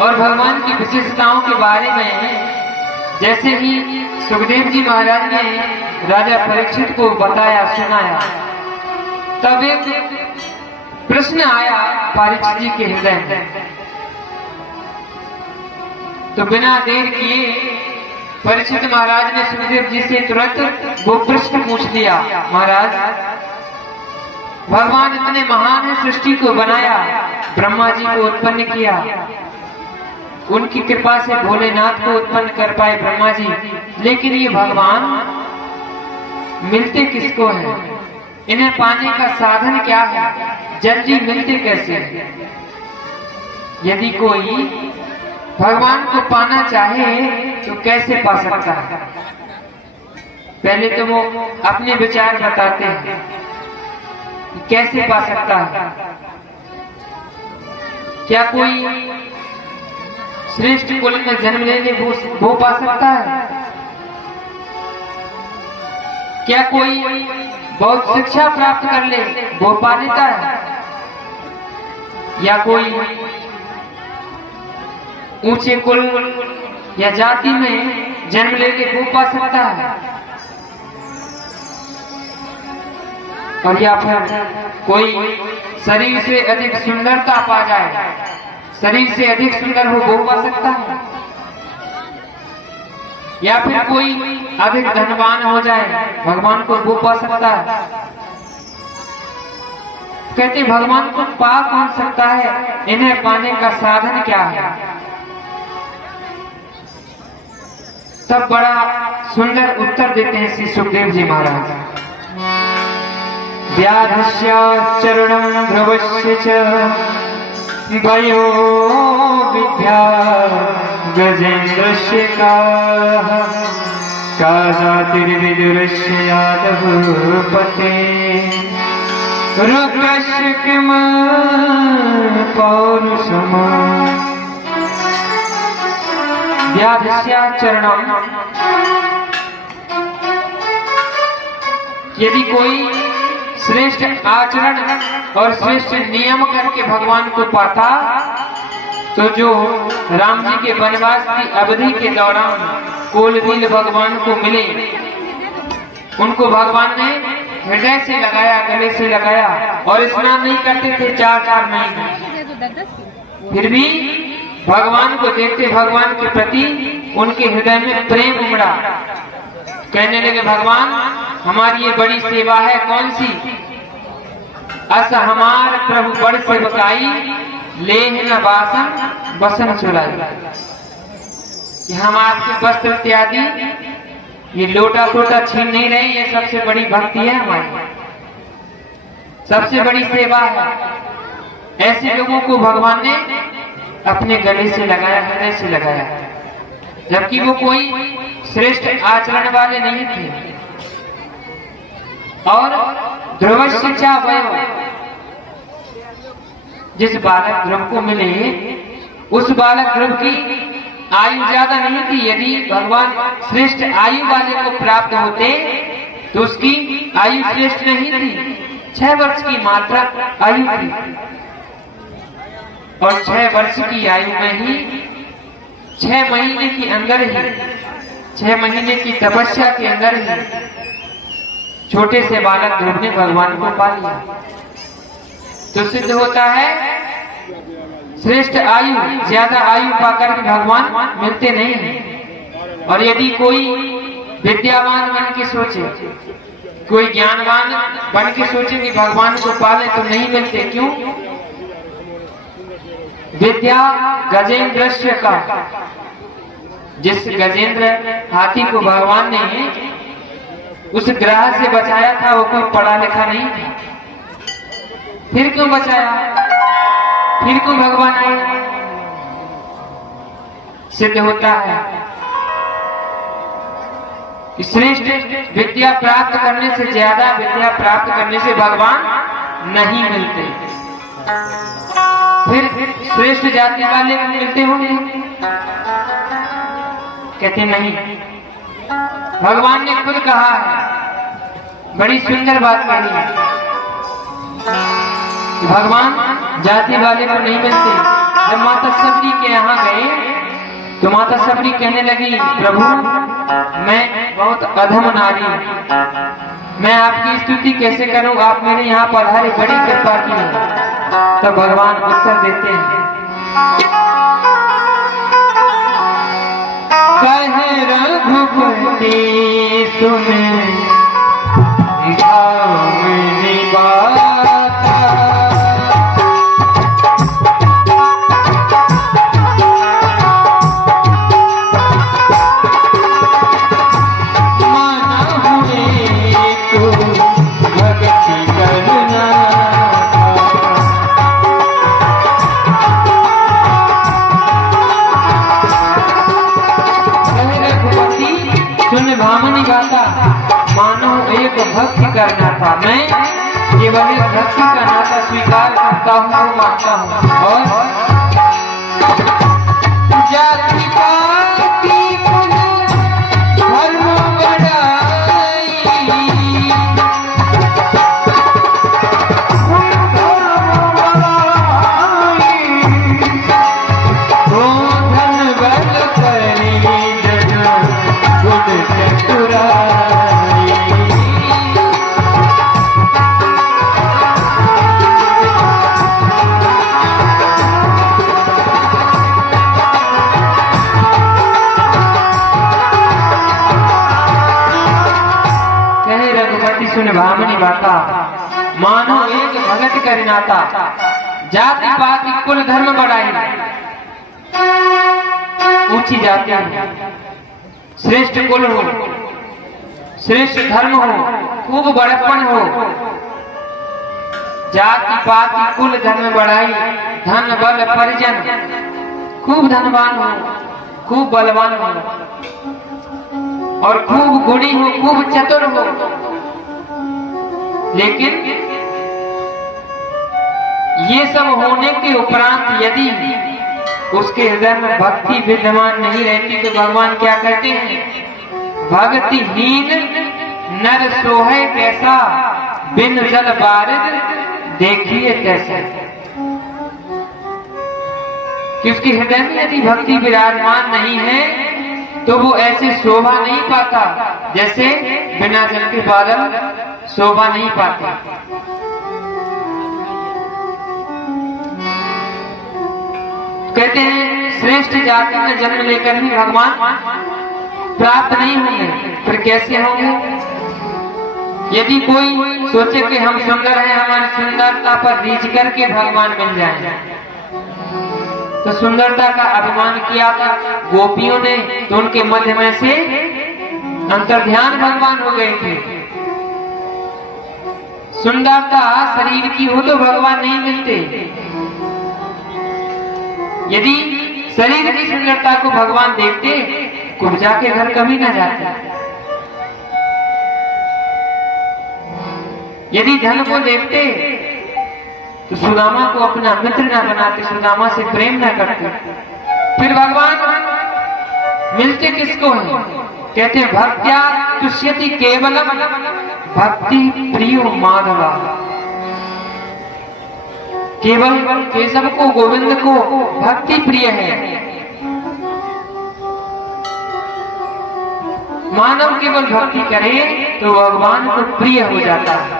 और भगवान की विशेषताओं के बारे में जैसे ही सुखदेव जी महाराज ने राजा परीक्षित को बताया, सुनाया, तब एक प्रश्न आया परीक्षित जी के हृदय में। तो बिना देर किए परीक्षित महाराज ने सुखदेव जी से तुरंत वो प्रश्न पूछ लिया, महाराज भगवान इतने महान है, सृष्टि को बनाया, ब्रह्मा जी को उत्पन्न किया, उनकी कृपा से भोलेनाथ को उत्पन्न कर पाए ब्रह्मा जी, लेकिन ये भगवान मिलते किसको है? इन्हें पाने का साधन क्या है? जल्दी मिलते कैसे? यदि कोई भगवान को पाना चाहे तो कैसे पा सकता है? पहले तो वो अपने विचार बताते हैं, कैसे पा सकता है? क्या कोई श्रेष्ठ कुल में जन्म लेने वो पा सकता है? क्या कोई बहुत शिक्षा प्राप्त कर ले वो पा लेता है? या कोई ऊंचे कुल या जाति में जन्म लेके वो पा सकता है? और या फिर कोई शरीर से अधिक सुंदरता पा जाए, शरीर से अधिक सुंदर हो वो पा सकता है? या फिर कोई अधिक धनवान हो जाए, भगवान को वो पा सकता है? कहते भगवान को पा कौन सकता है? इन्हें पाने का साधन क्या है? तब बड़ा सुंदर उत्तर देते हैं श्री सुखदेव जी महाराज। व्याधस्य चरणं ध्रुवस्य च वयो विद्या गजेन्द्रस्य काः काजातिर्विदुरस्य यादव पते रुद्रस्य किं पौरुषम्। व्याधस्य चरणं, यदि कोई श्रेष्ठ आचरण और श्रेष्ठ नियम करके भगवान को पाता, तो जो राम जी के वनवास की अवधि के दौरान कोलभील भगवान को मिले, उनको भगवान ने हृदय से लगाया, गले से लगाया, और स्नान नहीं करते थे 4-4 महीने, फिर भी भगवान को देखते भगवान के प्रति उनके हृदय में प्रेम उमड़ा। कहने लगे भगवान हमारी ये बड़ी सेवा है, कौन सी? अस हमार प्रभु बड़ सेवकाई, लेह न बासन बसन चुराई। हम आपके वस्त्र इत्यादि ये लोटा टोटा छीन नहीं रहे, ये सबसे बड़ी भक्ति है हमारी, सबसे बड़ी सेवा है। ऐसे लोगों को भगवान ने अपने गले से लगाया, हृदय से लगाया, जबकि वो कोई श्रेष्ठ आचरण वाले नहीं थे। और ध्रुवस्य च वयो, जिस बालक ध्रुव को मिले उस बालक ध्रुव की आयु ज्यादा नहीं थी। यदि भगवान श्रेष्ठ आयु वाले को प्राप्त होते तो उसकी आयु श्रेष्ठ नहीं थी, 6 वर्ष की मात्र आयु थी, और 6 वर्ष की आयु में ही 6 महीने के अंदर ही, 6 महीने की तपस्या के अंदर ही छोटे से बालक ध्रुव ने भगवान को पा लिया। तो सिद्ध होता है श्रेष्ठ आयु, ज्यादा आयु पाकर के भगवान मिलते नहीं हैं। और यदि कोई विद्यावान बन के सोचे, कोई ज्ञानवान बन के सोचे कि भगवान को पाले, तो नहीं मिलते। क्यों? विद्या गजेंद्रस्य का, जिस गजेंद्र हाथी को भगवान ने उस ग्रह से बचाया था, वो कोई पढ़ा लिखा नहीं था। फिर क्यों बचाया? फिर क्यों भगवान आए? सिद्ध होता है कि श्रेष्ठ विद्या प्राप्त करने से, ज्यादा विद्या प्राप्त करने से भगवान नहीं मिलते। फिर श्रेष्ठ जाति वाले मिलते होंगे? कहते नहीं। भगवान ने खुद कहा है, बड़ी सुंदर बात कही है, भगवान जाति वाले को नहीं मिलते। जब माता सबरी के यहाँ गए तो माता सबरी कहने लगी, प्रभु मैं बहुत अधम नारी, मैं आपकी स्तुति कैसे करूं, आप मेरे यहाँ पधारे, बड़ी कृपा की है। तो भगवान उत्तर देते हैं, कहे रघुपति सुन भावनी बात, भामनी गाता, मानो एक भक्ति करना था, मैं केवल एक भक्ति का नाता स्वीकार करता हूँ, मानता हूँ। और जाति पाति कुल धर्म बढ़ाई, तो धन बल करी जन गुण चतुराई। कहे रघुपति सुन भामनी बाता, मानो एक भगत करि नाता, जाति पाति कुल धर्म बढ़ाई। ऊंची जाति हो, श्रेष्ठ कुल हो, श्रेष्ठ धर्म हो, खूब बड़प्पन हो, जाति पाति कुल धर्म बढ़ाई, धन बल परिजन, खूब धनवान हो, खूब बलवान हो, और खूब गुणी हो, खूब चतुर हो, लेकिन ये सब होने के उपरांत यदि उसके हृदय में भक्ति विद्यमान नहीं रहती तो भगवान क्या कहते हैं, भक्तिहीन नर सोहे कैसा, बिन जल बारिद देखिए कैसा। कि उसके हृदय में यदि भक्ति विराजमान नहीं है तो वो ऐसे शोभा नहीं पाता जैसे बिना जल के बादल शोभा नहीं पाते। कहते हैं श्रेष्ठ जाति में जन्म लेकर भी भगवान प्राप्त नहीं होंगे, फिर कैसे होंगे? यदि कोई सोचे कि हम सुंदर हैं, हमारी सुंदरता पर रीझ करके भगवान मिल जाएं, तो सुंदरता का अभिमान किया था गोपियों ने, तो उनके मध्य में से अंतर्ध्यान भगवान हो गए थे। सुंदरता शरीर की हो तो भगवान नहीं मिलते। यदि शरीर की सुंदरता को भगवान देखते, कुब्जा के घर कभी न जाते। यदि धन को देखते तो सुदामा को अपना मित्र न बनाते, सुदामा से प्रेम न करते। फिर भगवान मिलते किसको हैं? कहते हैं भक्त्या तुष्यति केवलम भक्ति प्रियो माधवा। केवल केशव को, गोविंद को भक्ति प्रिय है। मानव केवल भक्ति करे तो भगवान को प्रिय हो जाता है।